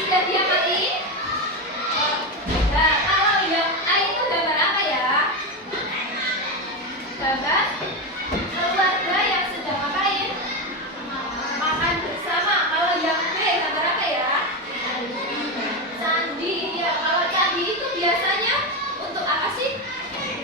Sudah diamati? Nah, kalau yang A itu gambar apa ya? Gambar keluarga yang sedang ngapain? Makan bersama. Kalau yang B gambar apa ya? Candi. Ya, kalau candi itu biasanya untuk apa sih?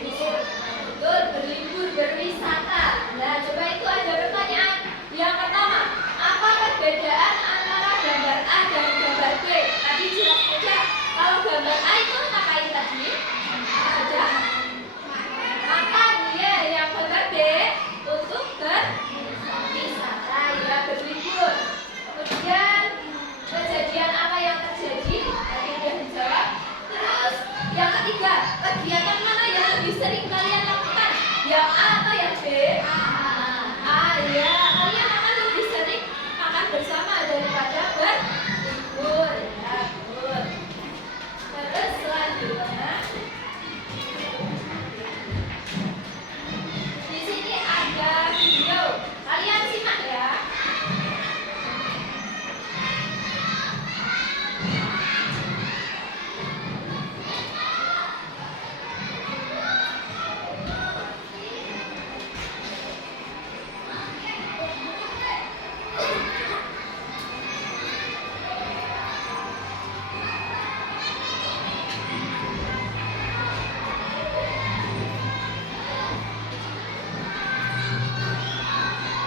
Betul, berlibur, berwisata. Nah, coba itu ada pertanyaan. Yang pertama, apa perbedaan antara gambar A dan gambar B? Tadi jelas saja. Kalau gambar A itu ngapain tadi? Ada makan, ya. Yang gambar B untuk berwisata, ya, berlibur. Kemudian kejadian apa yang terjadi? Tadi sudah dijawab. Terus yang ketiga, kegiatan mana yang lebih sering kalian lakukan? Yang A atau yang B? A, ya. Kalian akan lebih sering makan bersama daripada berlibur, ya, betul. Terus selanjutnya, di sini ada video. Kalian simak ya.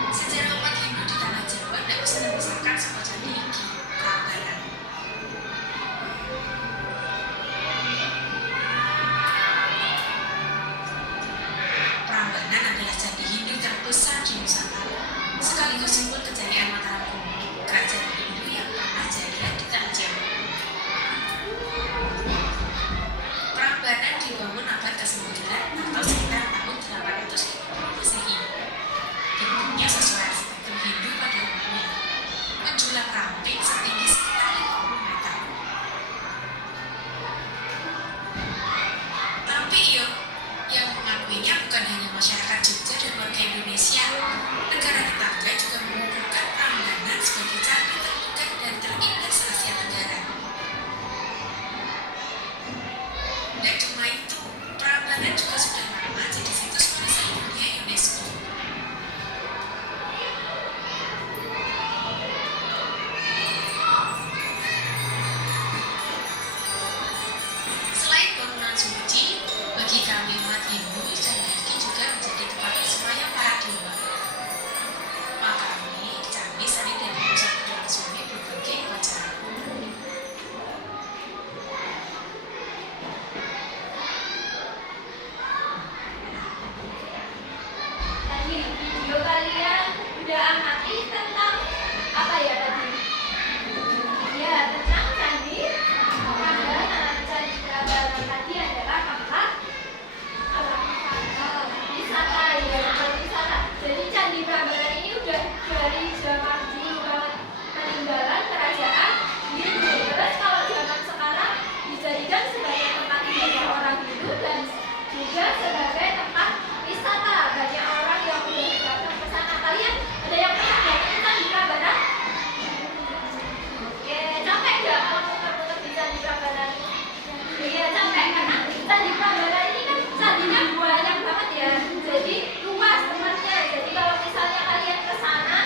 Sejarah umat Hindu di tanah Jawa tidak bisa dibesarkan sebuah candi di Prambanan. Prambanan adalah candi Hindu terbesar di Nusantara, sekaligus simbol kejayaan Mataram Kuno, kerajaan Hindu yang pernah jaya di tanah Jawa. Prambanan dibangun abad ke-9 atau sekitar tahun 800 Masehi. Bentuknya sesuai arsitektur Hindu pada umumnya, menjulang ramping setinggi sekitar 50 meter. Tapi yang mengakuinya bukan hanya masyarakat Jogja dan warga Indonesia. Negara tetangga juga mengukuhkan Prambanan sebagai candi terdekat dan terindah se-Asia Tenggara. Dan cuma itu, Prambanan juga sudah lama jadi situs warisan dunia UNESCO. Selain bangunan suci, bagi kami umat Hindu, candi ini juga menjadi tempat bersemayam para dewa. Makanya candi sering dan bisa berlangsungnya berbagai upacara. Tadi video kalian udah amati tentang apa ya tadi? Ya, tentang candi Prambanan. Candi Prambanan tadi adalah tempat apa? Wisata, ya, tempat wisata. Jadi candi Prambanan ini udah dari zaman dulu banget peninggalan kerajaan Hindu. Terus kalau zaman sekarang dijadikan sebagai tempat ibadah orang Hindu dan juga sebagai tempat wisata. Banyak orang yang udah datang ke sana. Kalian ada yang pernah datang ke Candi Prambanan? Oke, capek nggak kalau muter-muter di Candi Prambanan? Iya, capek karena Candi Prambanan ini kan candinya banyak banget ya. Jadi luas tempatnya. Jadi kalau misalnya kalian ke sana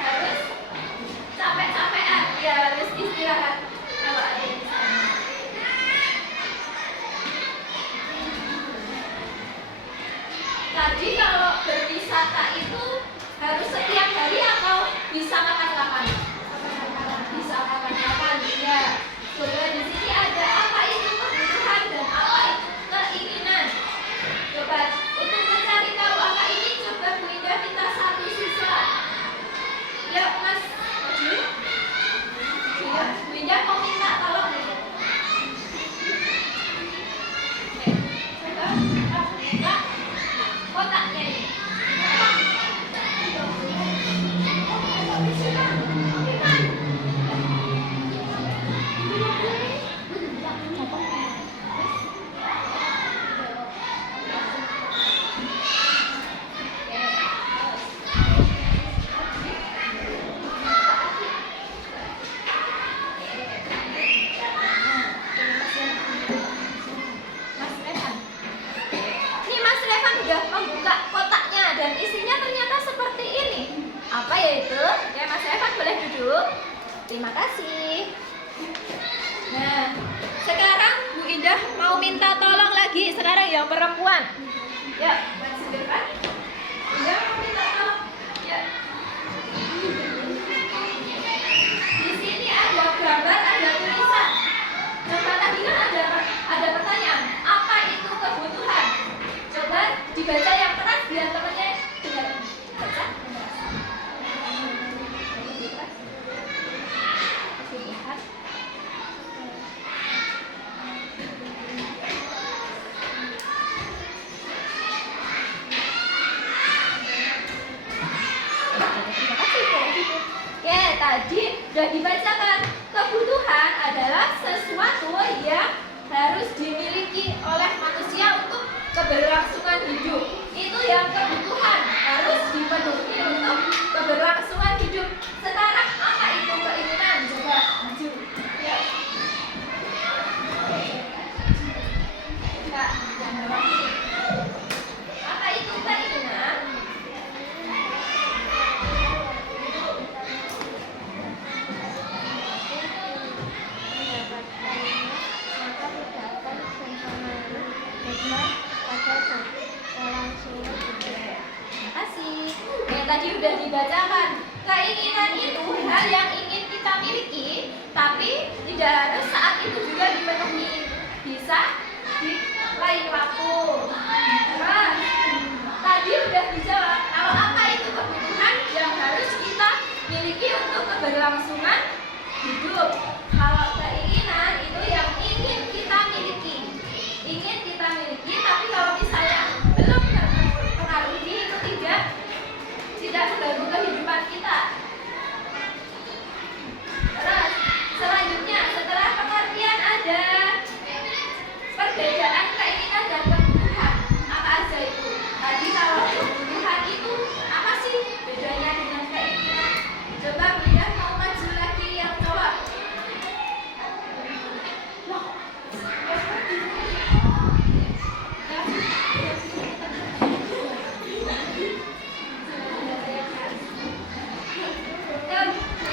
harus capek-capekan, ya harus istirahat kalau ada di sana. Tadi kalau berwisata itu harus setiap hari atau bisa kapan-kapan? Bisa kapan-kapan, ya. Coba di sini ada apa itu kebutuhan dan apa itu keinginan. Coba untuk mencari tahu apa ini, coba Bu Indah minta satu siswa. Ya, Mas Adi. Ya, Bu Indah. Terima kasih. Nah, sekarang Bu Indah mau minta tolong lagi. Sekarang yang perempuan. Ya, maju ke depan. Indah mau minta tolong. Ya. Di sini ada gambar, ada tulisan. Coba tadi kan ada pertanyaan. Apa itu kebutuhan? Coba dibaca yang keras biar temannya dengar. Baca. Oke, tadi sudah dibacakan. Kebutuhan adalah sesuatu yang harus dimiliki oleh manusia untuk keberlangsungan hidup. Itu yang kebutuhan harus dipenuhi untuk keberlangsungan hidup. Sekarang apa itu keinginan? Coba maju. Ya. Kak, jangan lagi. Apa itu keinginan? Terima kasih. Yang tadi sudah dibacakan. Keinginan itu hal yang ingin kita miliki, tapi tidak harus saat itu juga dipenuhi. Bisa di lain waktu. Terus, tadi sudah dijawab. Kalau apa itu kebutuhan yang harus kita miliki untuk keberlangsungan hidup. Kalau keinginan itu yang ingin kita miliki. Ingin kita miliki, tapi kalau misalnya belum terpengaruhi itu tidak mengganggu kehidupan kita. Terus selanjutnya setelah pengertian ada perbedaan keinginan dan kebutuhan. Apa aja itu? Tadi kalau kebutuhan itu apa sih bedanya dengan keinginan? Coba Bunda mau maju lagi yang jawab.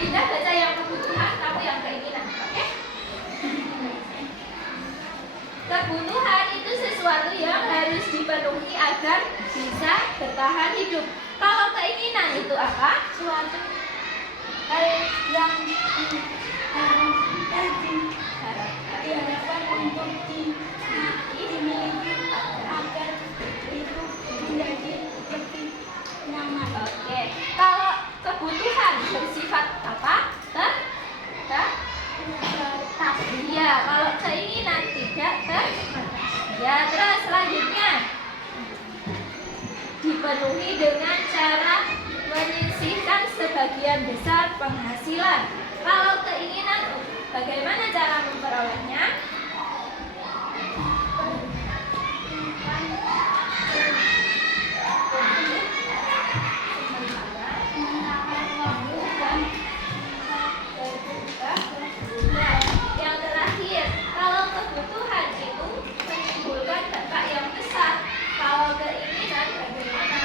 Indah baca yang kebutuhan, kamu yang keinginan, oke? Kebutuhan itu sesuatu yang harus dipenuhi agar bisa bertahan hidup. Kalau keinginan itu apa? Suatu hal yang diharapkan untuk dimiliki agar hidup menjadi lebih nyaman. Oke. Kalau kebutuhan bersifat apa? Ya, kalau keinginan tidak ya, terus selanjutnya dipenuhi dengan cara menyisihkan sebagian besar penghasilan. Kalau keinginan, bagaimana cara memperolehnya? Nah, yang terakhir, kalau kebutuhan itu menimbulkan dampak yang besar. Kalau keinginan bagaimana?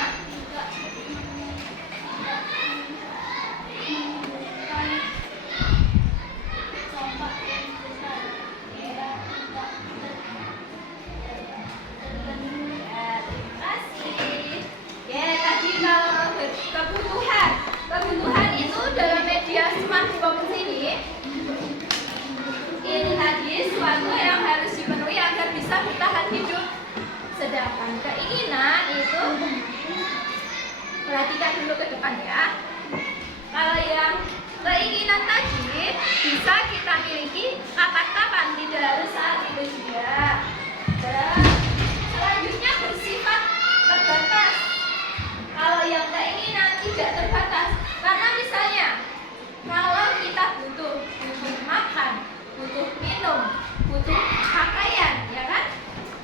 Kebutuhan itu dalam media smartphone ini tadi suatu yang harus dipenuhi agar bisa bertahan hidup. Sedangkan keinginan itu, perhatikan dulu ke depan ya. Kalau yang keinginan tadi bisa kita miliki kapan-kapan, tidak harus saat itu juga. Terus selanjutnya bersifat terbatas. Kalau yang keinginan tidak terbatas, karena misalnya kalau kita butuh makan, butuh minum, butuh pakaian, ya kan?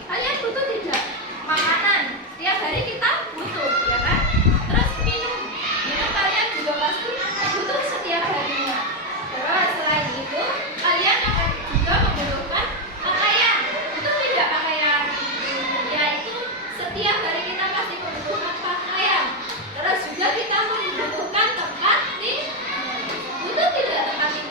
Kalian butuh tidak? Makanan, setiap hari kita butuh, ya kan? Terus minum kalian juga pasti butuh setiap harinya. Terus selain itu, kalian akan juga membutuhkan pakaian. Butuh tidak pakaian? Ya, itu setiap hari kita pasti membutuhkan pakaian. Terus juga kita membutuhkan tempat tinggal. Butuh tidak tempat tinggal?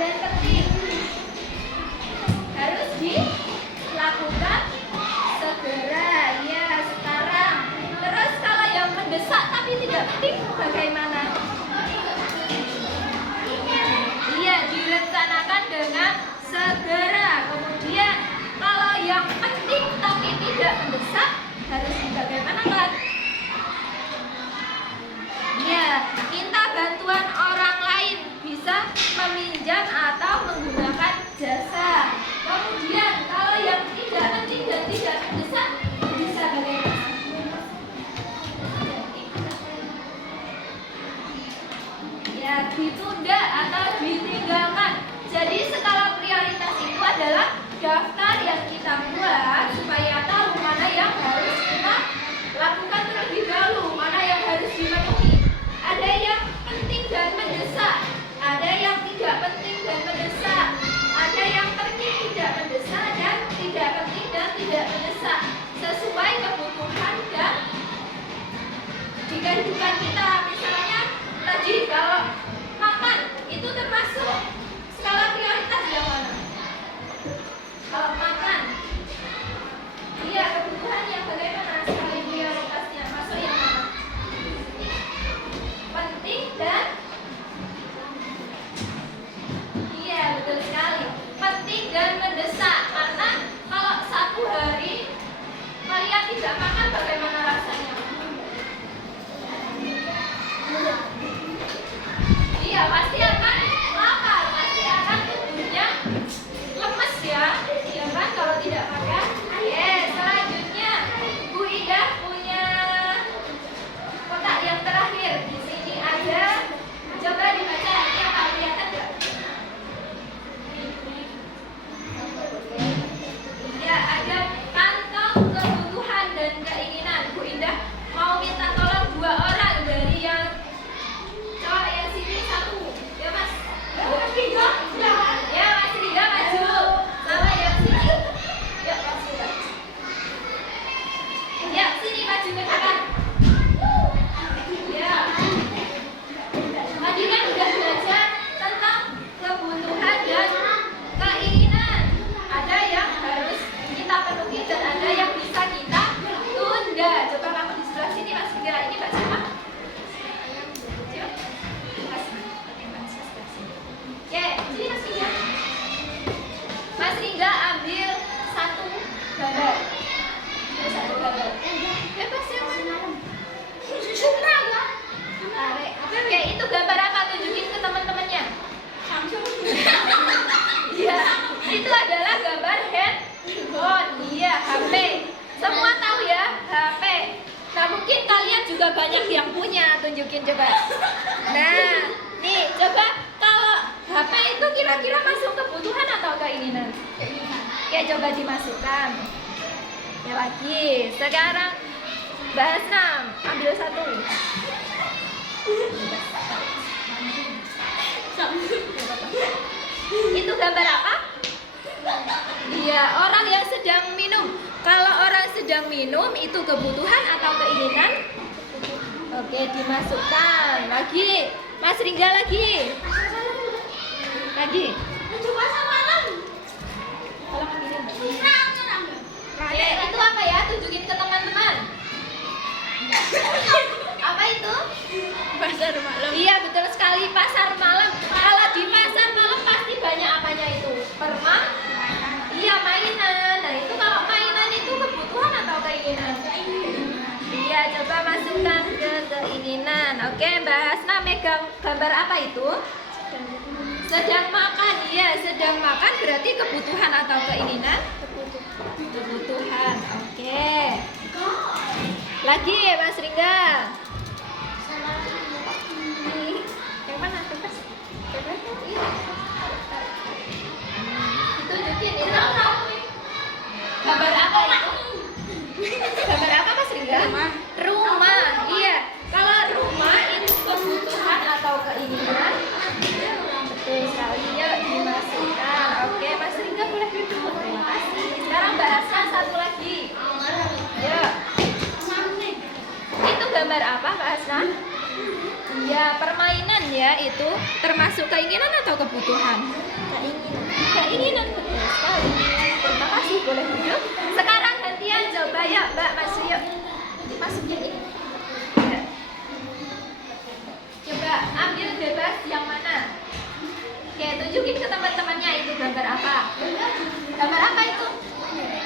dan penting. Harus dilakukan segera, ya sekarang. Terus kalau yang mendesak tapi tidak penting bagaimana? Iya, direncanakan dengan segera. Kemudian kalau yang penting tapi tidak mendesak harus bagaimana kan? Iya, minta bantuan orang lain, bisa meminjam atau menggunakan jasa. Kemudian kalau yang tidak penting dan tidak mendesak bisa bagaimana? Ya, ditunda atau ditinggalkan. Jadi skala prioritas itu adalah daftar yang kita buat supaya tahu mana yang harus kita lakukan terlebih dahulu, mana yang harus dipenuhi. Ada yang penting dan mendesak, ada yang tidak penting dan mendesak, ada yang penting tidak mendesak dan tidak penting dan tidak mendesak, sesuai kebutuhan dan di kehidupan kita. Misalnya tadi kalau makan itu termasuk skala prioritas yang mana? Kalau makan, iya kebutuhan yang bagaimana skala prioritasnya? Masuk yang mana? Penting dan iya betul sekali. Penting dan mendesak. Karena kalau satu hari kalian tidak makan bagaimana rasanya? Iya pasti akan lapar, pasti akan tubuhnya lemes ya, ya kan kalau tidak makan. Selanjutnya Bu Ida punya kotak yang terakhir. Di sini ada, coba dibaca ini apa kelihatan nggak? Ya ada kantong kebutuhan dan keinginan. Bu Indah mau minta tolong 2 orang dari yang cowok yang sini 1, ya Mas. Ya Mas Riga maju sama yang sini. Yuk Mas Riga. Ya sini maju ke depan. Ya. Tadi kan udah belajar tentang kebutuhan dan keinginan. Ada yang harus kita penuhi dan ada yang bisa kita tunda. Coba kamu di sebelah sini Mas Riga. Ini Mbak siapa? Oke, sini Mas Ringga. Mas Ringga ambil 1 gambar. Ambil 1 gambar. Bebas ya Mas. Tarik. Oke, itu gambar apa? Tunjukin ke teman-temannya. Iya, itu adalah gambar handphone. Iya, HP. Semua tahu ya, HP. Nah, mungkin kalian juga banyak yang punya. Tunjukin coba. Nah, nih, coba kalau HP itu kira-kira masuk kebutuhan atau keinginan? Ya, coba dimasukkan. Ya lagi. Sekarang Mbak Hasnam, ambil 1. Itu gambar apa? Iya, orang yang sedang minum. Kalau orang sedang minum itu kebutuhan atau keinginan? Oke, dimasukkan. Lagi, Mas Ringga lagi. Lagi. Oke, itu apa ya? Tunjukin ke teman-teman. Apa itu? Pasar malam. Iya, betul sekali, pasar malam. Kalau di pasar malam pasti banyak apanya itu? Iya, mainan. Nah, itu kalau mainan itu kebutuhan atau keinginan? Iya, coba masukkan ke keinginan. Oke, Mbak Hasna megang gambar apa itu? Sedang makan. Iya, sedang makan berarti kebutuhan atau keinginan? Kebutuhan. Oke. Lagi Mas Ringga. Yang mana? Bebas. Ditunjukin itu. Gambar apa itu? Gambar apa Mas Ringga? Rumah. Iya. Kalau rumah itu kebutuhan atau keinginan? Betul sekali. Yuk dimasukkan. Oke, Mas Ringga boleh duduk. Terima kasih. Sekarang Mbak Hasna 1 lagi. Yuk. Itu gambar apa Mbak Hasna? Iya, permainan ya. itu termasuk keinginan atau kebutuhan? Keinginan. Keinginan, betul sekali. Terima kasih, boleh duduk. Sekarang gantian coba ya, Mbak, masuk yuk. Masukin ini. Ya. Coba ambil bebas yang mana? Oke, tunjukin ke teman-temannya itu gambar apa? Gambar apa itu?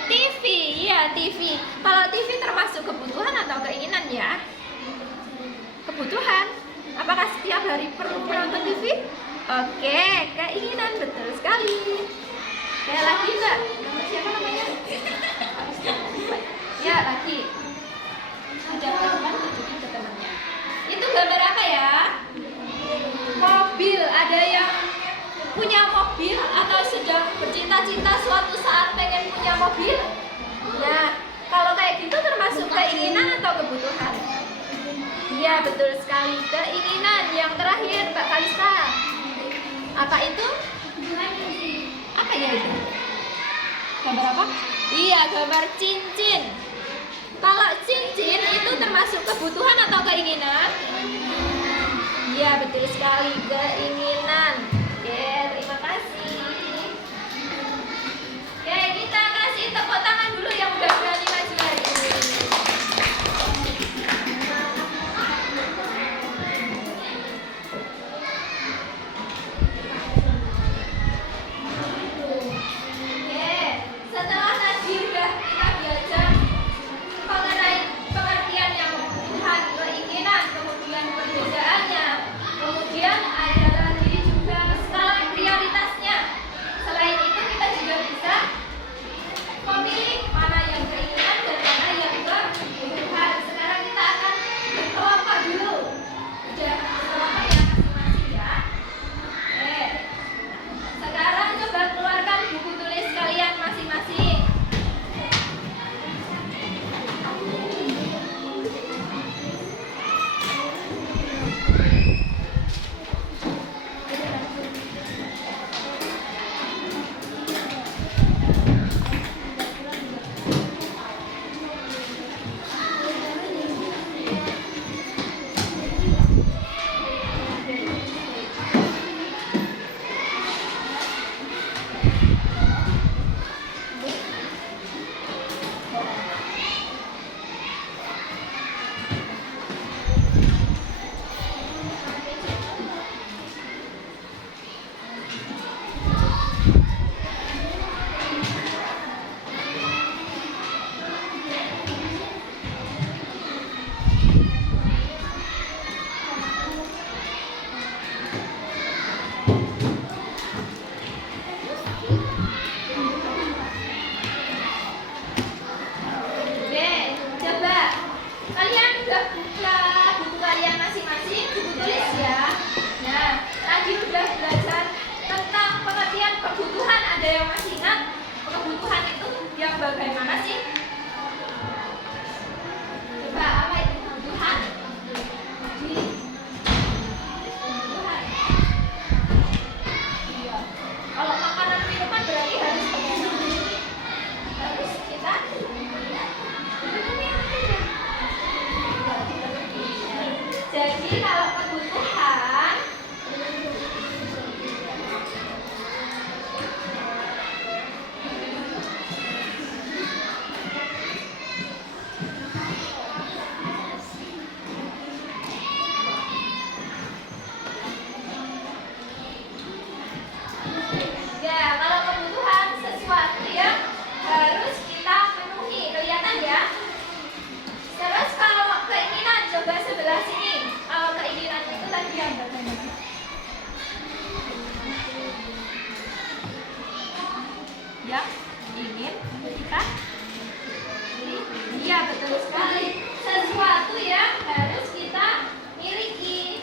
TV, iya TV. Kalau TV termasuk kebutuhan atau keinginan ya? Kebutuhan. Apakah setiap hari perlu menonton TV? Oke, keinginan, betul sekali. Kayak lagi Mbak, nomor siapa namanya? Ya, lagi. Ada teman tunjukin ke temannya. Itu gambar apa ya? Mobil. Ada yang punya mobil atau sedang bercita-cita suatu saat pengen punya mobil? Nah, kalau kayak gitu termasuk keinginan atau kebutuhan? Iya, betul sekali. Keinginan. Yang terakhir, Mbak Kalista. Apa itu? Apa ya itu? Gambar apa? Iya, gambar cincin. Kalau cincin itu termasuk kebutuhan atau keinginan? Iya, betul sekali. Keinginan. Oke, terima kasih. Oke, kita kasih tepuk tangan dulu yang udah berani maju hari ini. Oke, setelah tadi udah kita belajar mengenai pengertian yang kebutuhan, keinginan, kemudian perbedaannya, kemudian ada lagi juga skala prioritasnya. Selain itu kita juga bisa memilih mana yang keinginan dan mana yang kebutuhan. Sekarang kita akan berkelompok dulu. Udah berkelompok ya masing-masing ya. Sekarang coba keluarkan buku tulis kalian masing-masing. Oke, coba kalian udah buka buku kalian masing-masing, buku tulis ya. Nah, tadi udah belajar tentang pengertian kebutuhan. Ada yang masih ingat kebutuhan itu yang bagaimana sih? Coba apa itu kebutuhan? Kebutuhan. Iya. Kalau makanan minuman berarti harus kita jadi kalau kebutuhan ya, kalau kebutuhan sesuatu yang harus kita penuhi, kelihatan ya. Terus kalau keinginan, coba sebelah sini. Kalau keinginan itu tadi yang bagaimana? Yang ingin kita iya, betul sekali. Sesuatu yang harus kita miliki.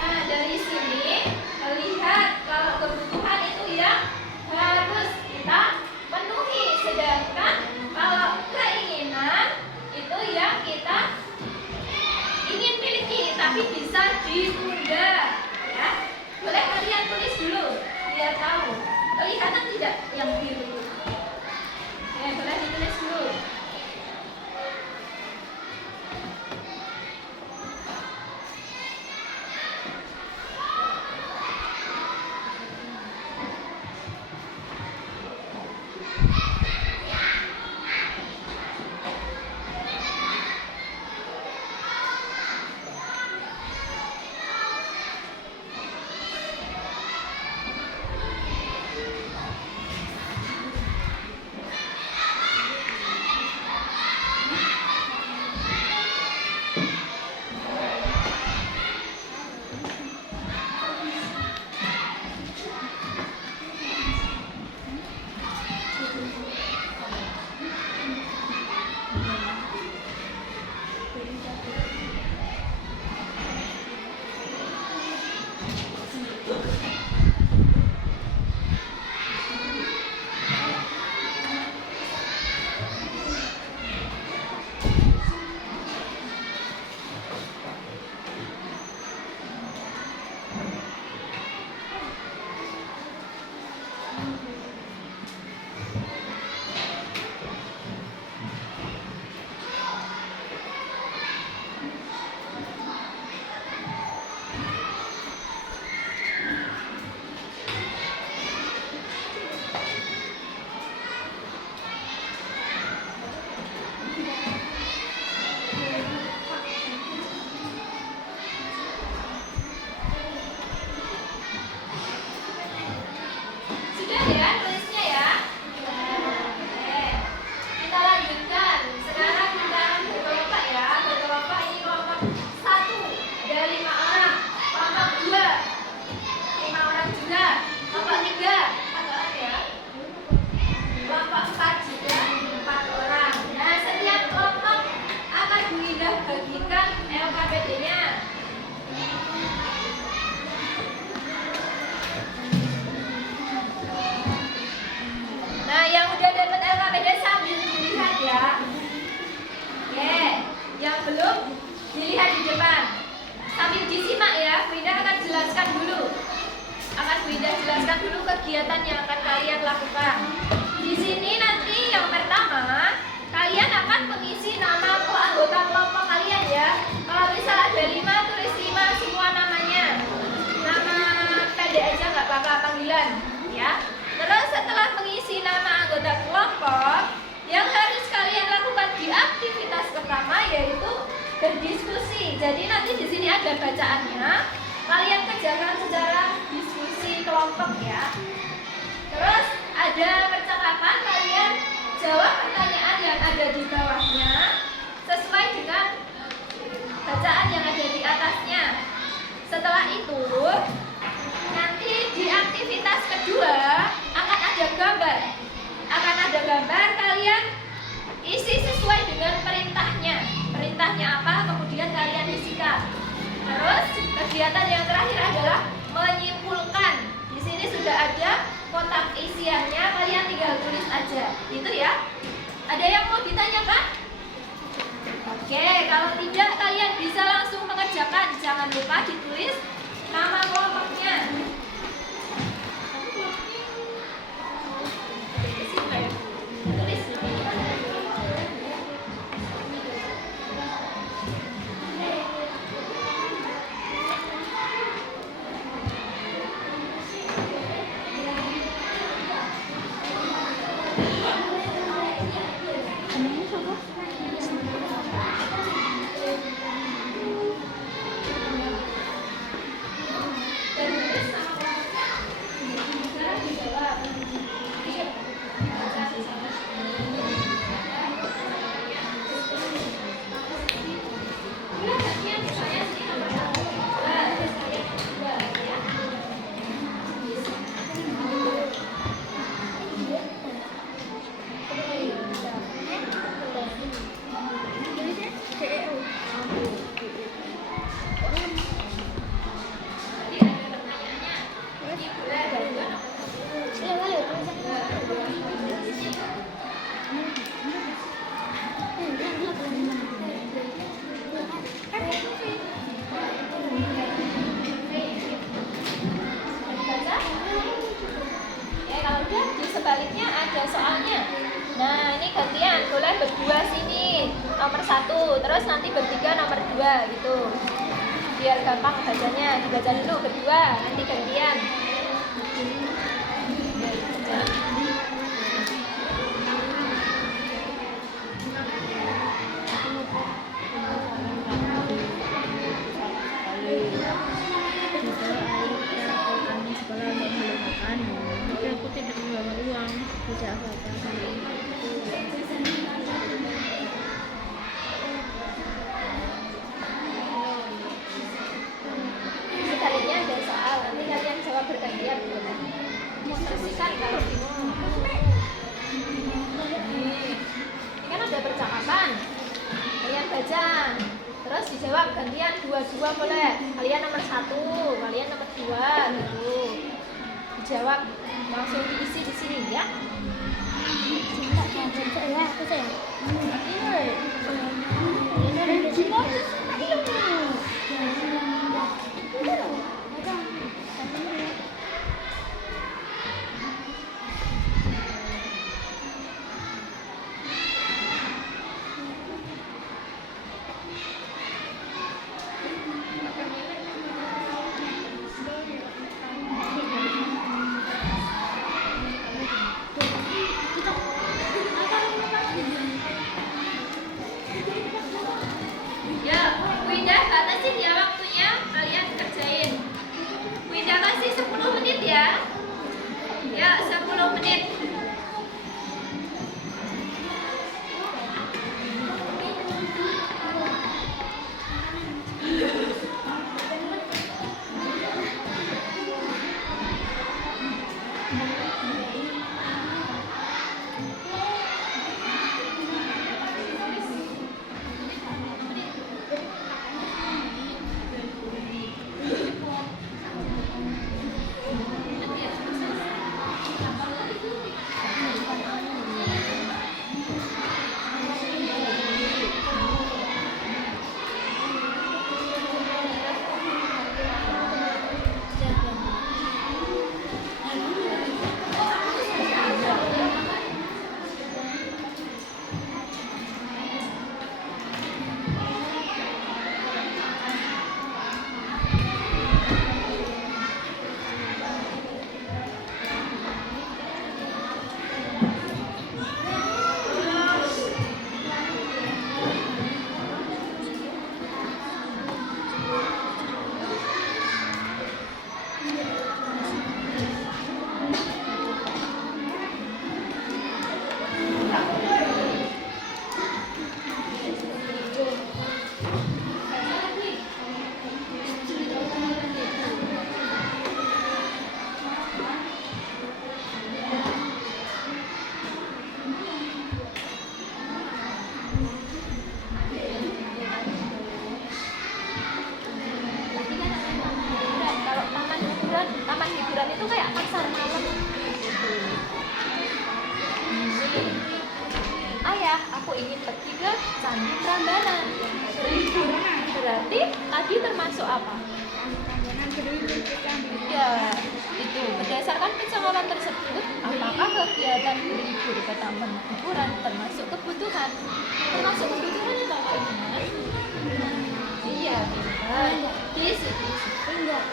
Nah, dari sini melihat kalau kebutuhan itu yang harus kita penuhi, sedangkan kalau keinginan kelihatan tidak yang biru? Boleh ditulis dulu. Sudah ya tulisnya ya. Oke. Kita lanjutkan. Sekarang kita akan berkelompok ya. Berkelompok ini kelompok 1. Ada 5 orang. Kelompok 2. 5 orang juga. Kelompok 3. 4 orang ya. Kelompok 4 juga 4 orang. Nah, setiap kelompok akan Bu Indah bagikan LKPD-nya. Nah, yang udah dapat LKPD sambil dilihat ya. Yang belum dilihat di depan. Sambil disimak ya, Bu Indah akan jelaskan dulu. Jelaskan dulu kegiatan yang akan kalian lakukan. Di sini nanti yang pertama, kalian akan mengisi nama anggota kelompok kalian ya. Kalau misal ada 5, tulis 5 semua namanya. Nama pendek aja nggak apa-apa panggilan ya. Terus setelah mengisi nama anggota kelompok, yang harus kalian lakukan di aktivitas pertama yaitu berdiskusi. Jadi nanti di sini ada bacaannya. Kalian kerjakan secara diskusi kelompok ya. Terus ada percakapan, kalian jawab pertanyaan yang ada di bawahnya sesuai dengan bacaan yang ada di atasnya. Setelah itu, nanti di aktivitas kedua akan ada gambar. Kalian isi sesuai dengan perintahnya. Perintahnya apa, kemudian kalian isikan. Terus kegiatan yang terakhir adalah menyimpulkan. Di sini sudah ada kotak isiannya, kalian tinggal tulis aja. Gitu ya. Ada yang mau ditanyakan? Oke, kalau tidak kalian bisa langsung mengerjakan. Jangan lupa ditulis nama kelompoknya. ada soalnya. Nah, ini gantian, boleh berdua sini nomor 1, terus nanti bertiga nomor 2 gitu. Biar gampang bacanya, dibaca dulu berdua, nanti gantian. Sekalinya ada soal, nanti kalian jawab bergantian. Bersihkan kalau bingung. Ini kan ada percakapan. Kalian baca, terus dijawab gantian, dua-dua boleh. Kalian nomor 1, kalian nomor 2 gitu. Dijawab langsung diisi di sini ya. Ya, Winda batasin ya waktunya, kalian kerjain. Winda kasih 10 menit ya. Ya, 10 menit. Taman hiburan itu kayak pasar malam. Ayah, aku ingin pergi ke Candi Prambanan. Berarti tadi termasuk apa? Ya, itu berdasarkan pencalonan tersebut, apakah kegiatan berlibur ke taman hiburan termasuk kebutuhan? Termasuk kebutuhan itu apa ini? Iya, benar. Kisi. Enggak.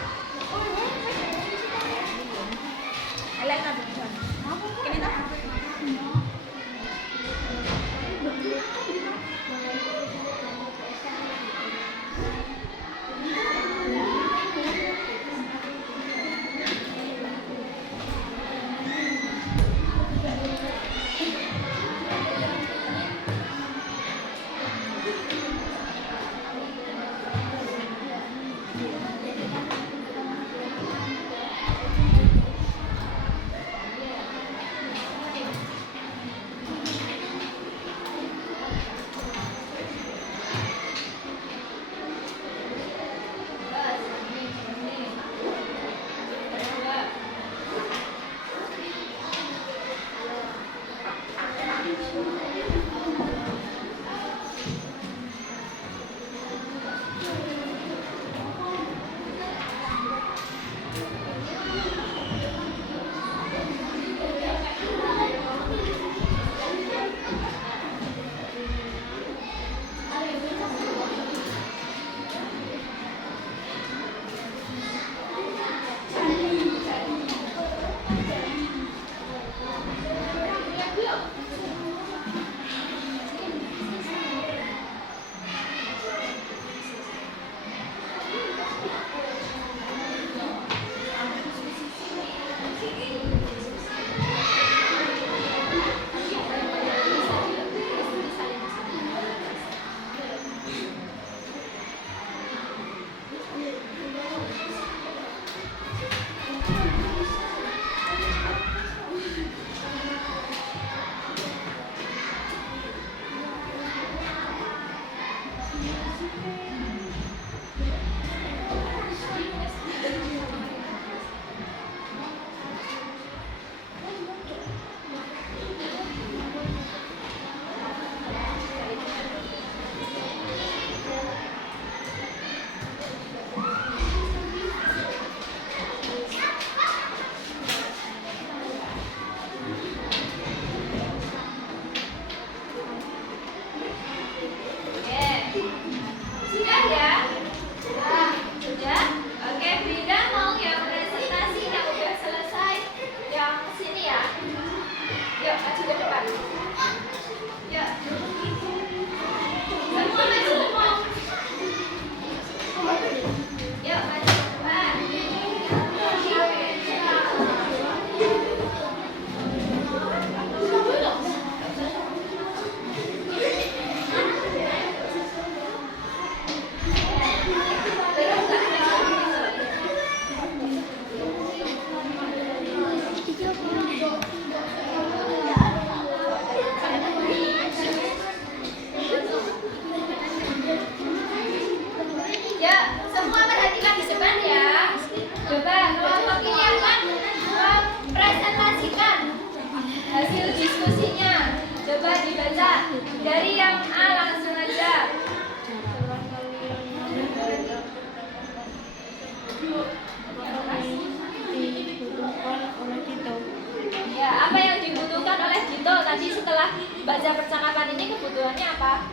baca percakapan ini kebutuhannya apa?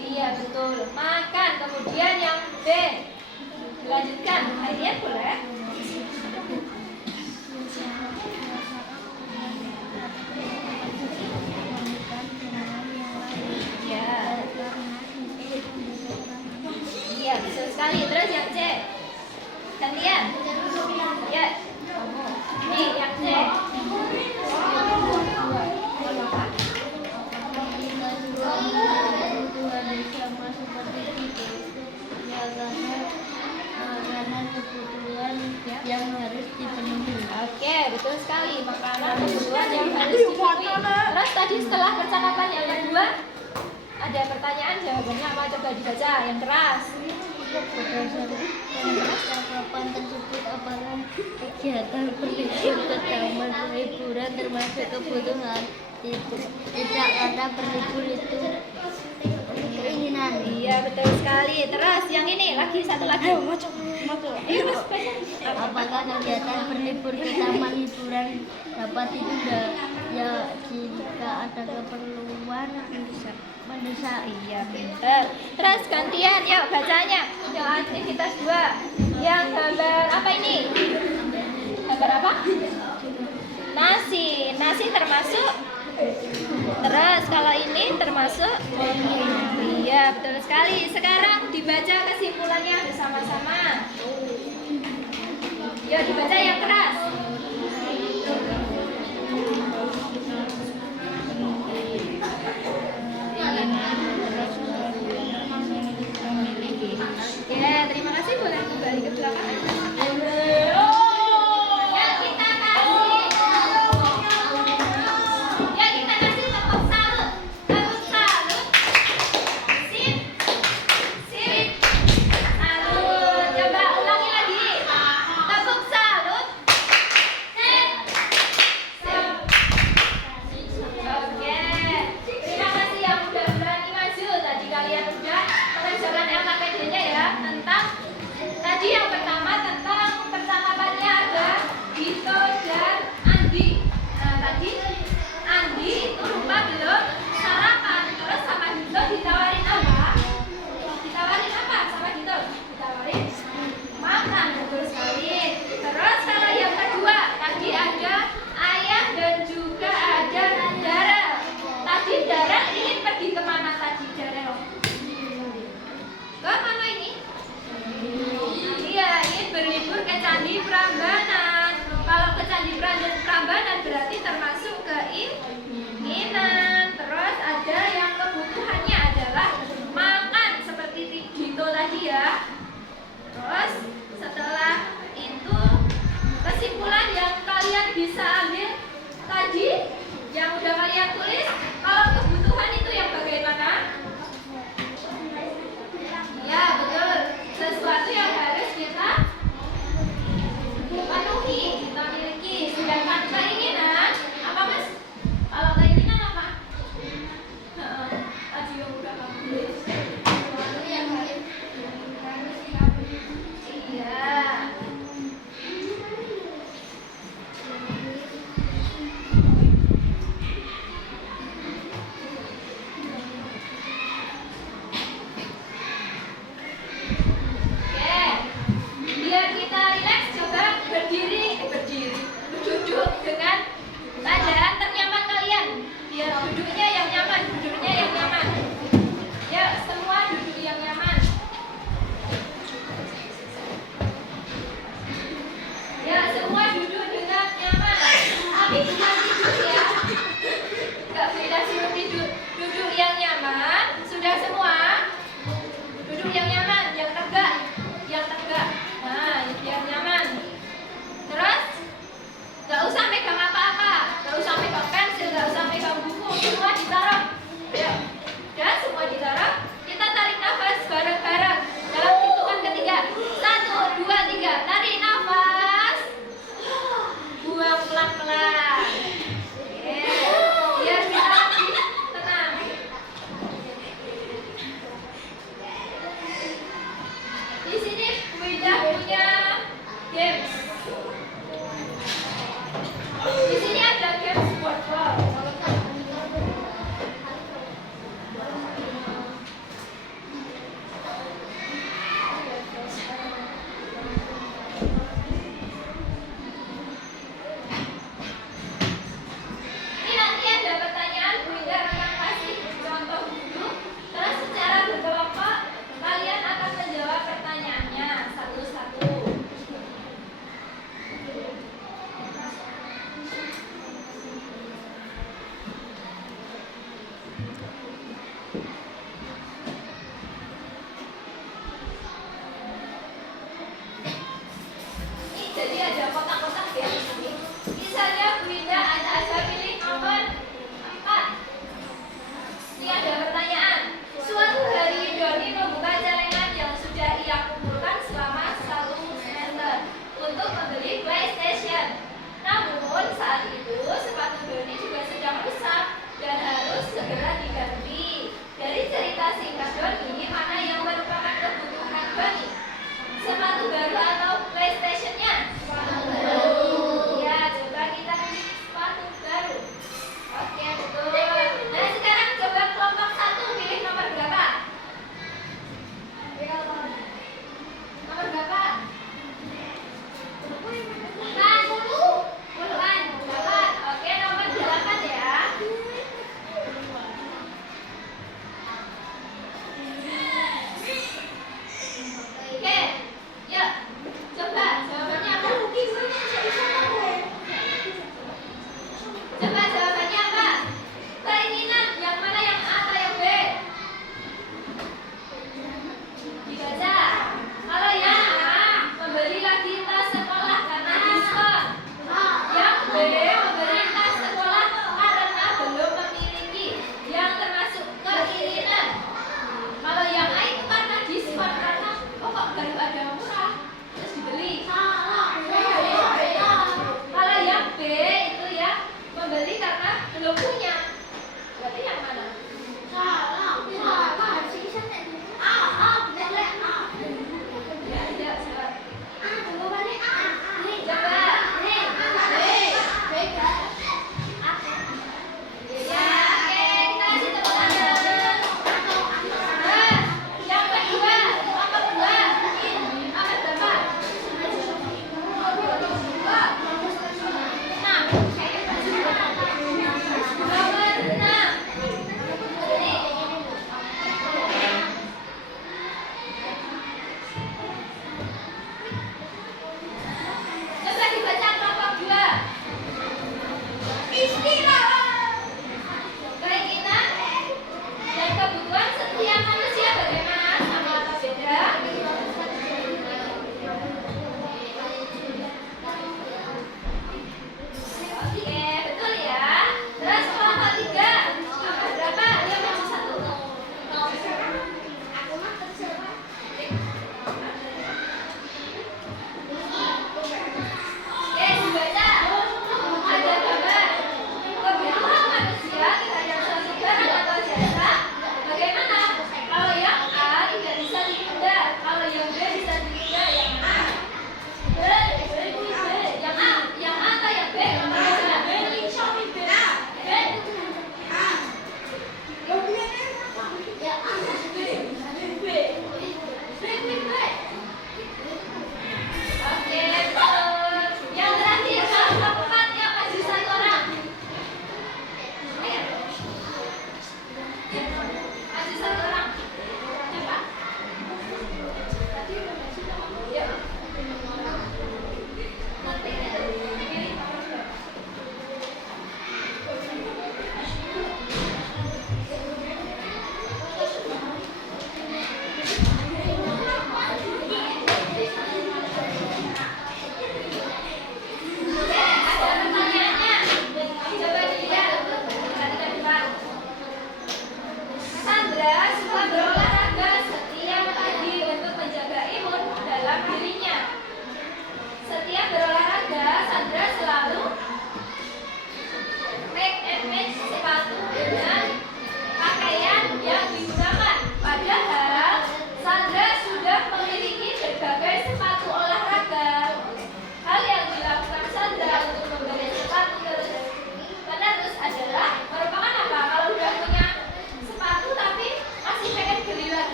Iya betul, makan. Kemudian yang B, dilanjutkan. Akhirnya boleh. Ya. Iya betul sekali. Terus yang C, gantian. Ya. Nih yang C. Yang harus dipenuhi. Oke, betul sekali. Makanan kebutuhan yang harus dipenuhi. Terus tadi setelah percakapan yang kedua, ada pertanyaan, jawabannya apa? Coba dibaca yang keras. Berdasarkan percakapan tersebut, apakah kegiatan berlibur ke taman hiburan termasuk kebutuhan? Tidak, karena berlibur itu keinginan. Iya, betul sekali. Terus yang ini lagi satu lagi. Apakah kegiatan berlibur ke taman hiburan dapat ditunda ya jika ada keperluan mendesak? Iya, pinter. Terus gantian, yuk bacanya. Yang aktivitas 2. Yang gambar apa ini? Gambar apa? Nasi. Nasi termasuk? Terus kalau ini termasuk? Iya, betul sekali. Sekarang dibaca kesimpulannya bersama-sama. Yuk dibaca yang keras. Oke, terima kasih. Boleh kembali ke belakang. Yang kita kasih. Yang kita kasih tepuk salut. Tepuk salut. Sip. Sip. Salut. Coba ulangi lagi. Tepuk salut. Sip. Sip. Oke. Terima kasih yang udah berani maju. Tadi kalian udah mengerjakan LKPD-nya ya, tentang tadi yang pertama tentang percakapannya ada Dito dan Andi. Nah tadi Andi itu lupa belum sarapan, terus sama Dito ditawarin apa? Ditawarin apa sama Dito? Ditawarin makan, betul sekali. Terus kalau yang kedua tadi ada Ayah dan juga ada Darel. Tadi Darel ingin pergi kemana tadi Darel? Ke mana ini? Iya, ingin berlibur ke Candi Prambanan. Kalau ke Candi Prambanan berarti termasuk keinginan. Terus ada yang kebutuhannya adalah makan seperti Dito tadi ya. Terus setelah itu kesimpulan yang kalian bisa ambil tadi yang udah kalian tulis, kalau kebutuhan itu yang bagaimana? Ya betul, sesuatu yang harus kita penuhi, kita miliki. Sedangkan keinginan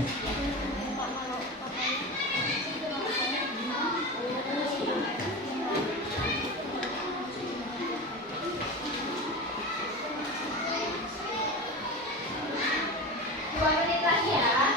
Dua menit lagi ya.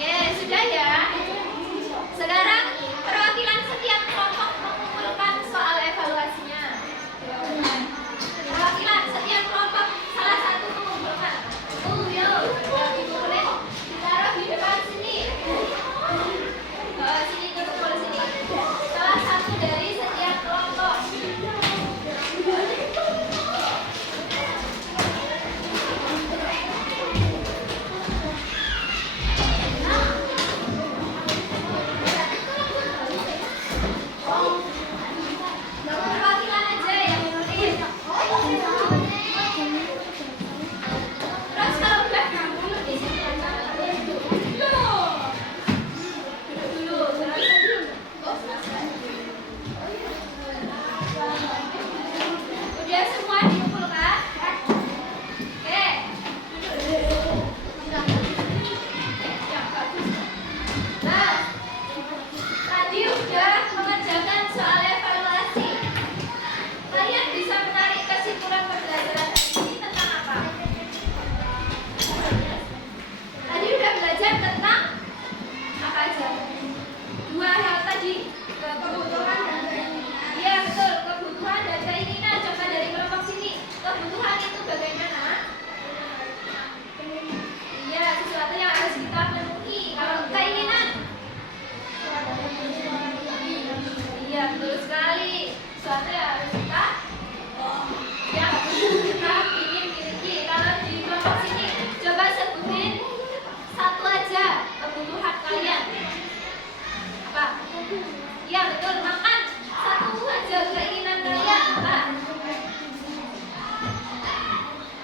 Oke, sudah ya. Sekarang perwakilan setiap kelompok mengumpulkan soal evaluasinya. Perwakilan setiap kelompok salah satu mengumpulkan. Yo, boleh ditaruh di depan sini. Sini kumpul sini. Salah satu dari setiap kelompok. Perwakilan aja yang nulis. Terus kalau udah duduk di sini aja. Duduk dulu. Udah semua dikumpulkan? Oke. Duduk. Ya, bagus. Nah, tadi udah mengerjakan soal evaluasi. Kalian bisa menarik kesimpulan pembelajaran ini tentang apa? Tadi udah belajar tentang apa aja? Dua hal tadi, kebutuhan dan iya betul, kebutuhan dan keinginan. Coba dari kelompok sini, kebutuhan itu bagaimana? Iya, sesuatu yang harus kita penuhi. Kalau keinginan, iya betul sekali. Sesuatu yang harus kita ingin miliki. Kalau di kelompok sini, coba sebutin satu aja kebutuhan kalian. Apa? Iya betul, makan. Satu aja keinginan kalian apa?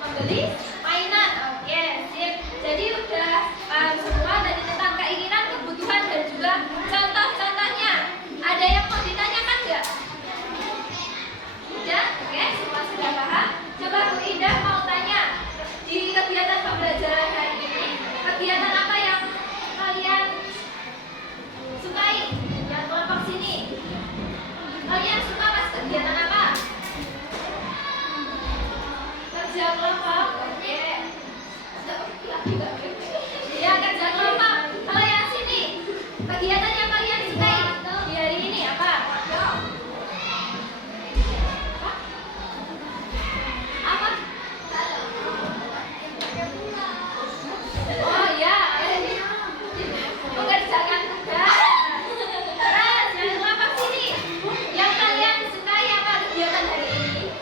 Membeli mainan. Oke, sip. Jadi udah paham semua tadi tentang keinginan, kebutuhan dan juga contoh-contohnya. Ada yang mau ditanyakan nggak? Udah? Oke, semua sudah paham. Coba Bu Indah mau tanya, di kegiatan pembelajaran hari ini, kegiatan apa yang kalian sukai? Yang kelompok sini, kalian suka pas kegiatan apa? Kerja kelompok. Oke. Ya, kerja kelompok. Kalau yang sini, kegiatan yang kalian sukai di hari ini apa? Apa? Oh ya, mengerjakan tugas. Terus yang kelompok sini, yang kalian sukai apa kegiatan hari ini?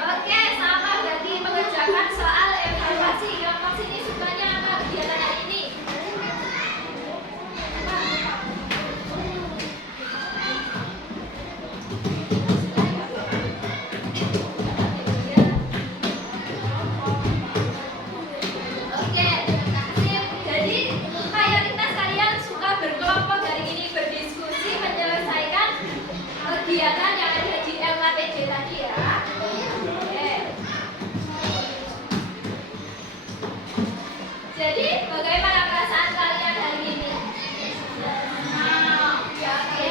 Oke, sama berarti mengerjakan soal evaluasi. Kelompok sini sukanya apa kegiatan hari ini? Oke, sip. Jadi mayoritas kalian suka berkelompok hari ini, berdiskusi, menyelesaikan kegiatan yang ada di LKPD tadi ya. Oke. Jadi bagaimana perasaan kalian hari ini? Oke.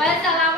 Wassalamualaikum